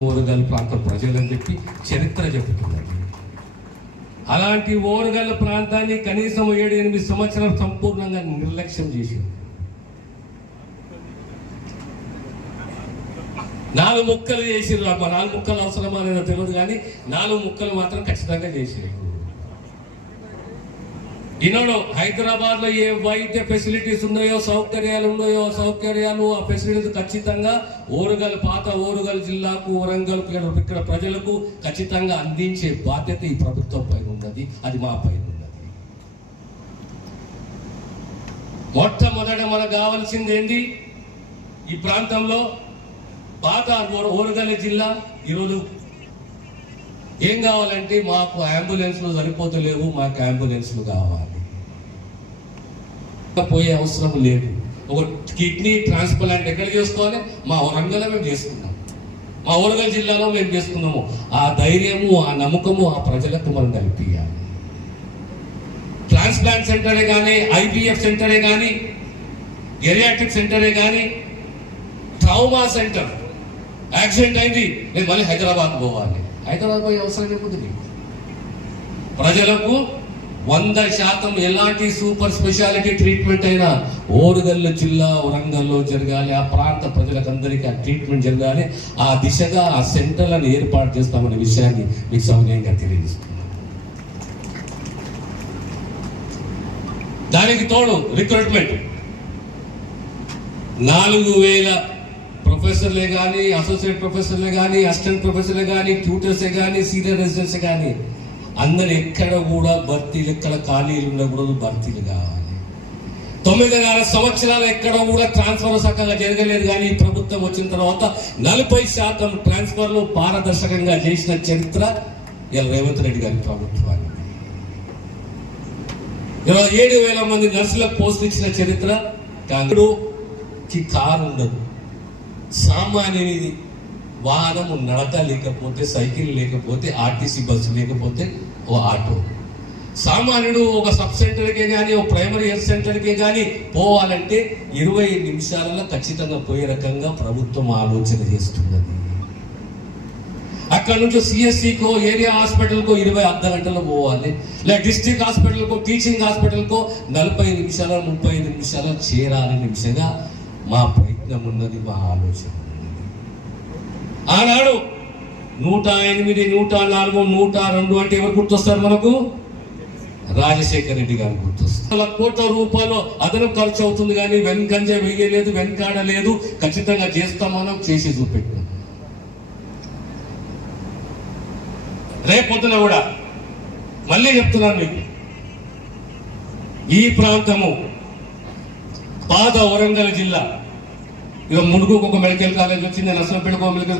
ఓరుగల్ ప్రాంత ప్రజలని చెప్పి చరిత్ర చెబుతున్నారు. అలాంటి ఓరుగల్ ప్రాంతాన్ని కనీసం ఏడు ఎనిమిది సంవత్సరాలు సంపూర్ణంగా నిర్లక్ష్యం చేసింది నాలుగు ముక్కలు చేసిర్రు ఆ నాలుగు ముక్కలు అవసరమా లేదా తెలియదు కానీ నాలుగు ముక్కలు మాత్రం ఖచ్చితంగా చేసిరు ఈనాడు హైదరాబాద్లో ఏ వైద్య ఫెసిలిటీస్ ఉన్నాయో సౌకర్యాలు ఉన్నాయో సౌకర్యాలు ఆ ఫెసిలిటీస్ ఖచ్చితంగా ఓరుగల్ పాత ఓరుగల్ జిల్లాకు వరంగల్ ఇక్కడ ప్రజలకు ఖచ్చితంగా అందించే బాధ్యత ఈ ప్రభుత్వం పైన ఉన్నది. అది మా పైన ఉన్నది. మొట్టమొదట మనకు కావాల్సింది ఏంటి ఈ ప్రాంతంలో పాత ఓరుగల్ జిల్లా ఈరోజు ఏం కావాలంటే మాకు అంబులెన్స్లు సరిపోతలేవు మాకు అంబులెన్స్లు కావాలి. పోయే అవసరం లేదు. ఒక కిడ్నీ ట్రాన్స్ప్లాంట్ ఎక్కడ చేసుకోవాలి? మా వరంగల్లో మేము చేసుకున్నాం మా వరంగల్ జిల్లాలో మేము చేసుకున్నాము ఆ ధైర్యము ఆ నమ్మకము ఆ ప్రజలకు మనం కల్పించాలి ట్రాన్స్ప్లాంట్ సెంటరే కానీ ఐపీఎఫ్ సెంటరే కానీ గెరియాట్రిక్ సెంటరే కానీ ట్రౌమా సెంటర్. యాక్సిడెంట్ అయింది. నేను మళ్ళీ హైదరాబాద్ పోవాలి. హైదరాబాద్ పోయే అవసరం ఏముంది ప్రజలకు వంద శాతం ఎలాంటి సూపర్ స్పెషాలిటీ ట్రీట్మెంట్ అయినా ఓరుగల్లు జిల్లా వరంగల్లో జరగాలి ఆ ప్రాంత ప్రజలకందరికీ ఆ ట్రీట్మెంట్ జరగాలి ఆ దిశగా ఆ సెంటర్లను ఏర్పాటు చేస్తామనే విషయాన్ని మీకు సౌన్యంగా తెలియజేస్తున్నాను. దానికి తోడు రిక్రూట్మెంట్. నాలుగు వేల ప్రొఫెసర్లే కానీ అసోసియేట్ ప్రొఫెసర్లే కానీ అసిస్టెంట్ ప్రొఫెసర్లే కానీ ట్యూటర్సే కానీ సీనియర్ రెసిడెంట్స్ కానీ అందరు ఎక్కడ కూడా భర్తీలు ఎక్కడ ఖాళీలు ఉండకూడదు భర్తీలు కావాలి. తొమ్మిదిన్నర సంవత్సరాలు ఎక్కడ కూడా ట్రాన్స్ఫర్ సక్కగా జరగలేదు కానీ ప్రభుత్వం వచ్చిన తర్వాత నలభై శాతం ట్రాన్స్ఫర్లు పారదర్శకంగా చేసిన చరిత్ర ఇలా రేవంత్ రెడ్డి గారి ప్రభుత్వాన్ని ఇరవై ఏడు వేల మంది నర్సులకు పోస్ట్ ఇచ్చిన చరిత్ర కాంగ్రెస్కి కారు ఉండదు. సామాన్యుని వాహనము నడక లేకపోతే సైకిల్ లేకపోతే ఆర్టీసీ బస్సు లేకపోతే ఓ ఆటో. సామాన్యుడు ఒక సబ్ సెంటర్కే కానీ ఒక ప్రైమరీ హెల్త్ సెంటర్కే కానీ పోవాలంటే ఇరవై నిమిషాలలో ఖచ్చితంగా పోయే రకంగా ప్రభుత్వం ఆలోచన చేస్తున్నది. అక్కడ నుంచి సిఎస్సికో ఏరియా హాస్పిటల్కో ఇరవై అర్ధ గంటలో పోవాలి. లేదా డిస్ట్రిక్ట్ హాస్పిటల్కో టీచింగ్ హాస్పిటల్కో నలభై నిమిషాల ముప్పై నిమిషాల చేరాలని నిమిషంగా మా ప్రయత్నం ఉన్నది మా ఆలోచన ఆనాడు నూట ఎనిమిది నూట నాలుగు నూట రెండు అంటే ఎవరు గుర్తొస్తారు మనకు? రాజశేఖర రెడ్డి గారు గుర్తొస్తారు. కోట్ల రూపాయలు అదనం ఖర్చు అవుతుంది కానీ వెనుకంజ వేయలేదు వెనకాడలేదు ఖచ్చితంగా చేస్తాం మనం చేసి చూపెట్టాం. రేపొద్దున కూడా మళ్ళీ చెప్తున్నాను మీకు. ఈ ప్రాంతము పాత వరంగల్ జిల్లా ఇక మునుగుకు ఒక మెడికల్ కాలేజ్ వచ్చింది నర్సంపేటకు మెడికల్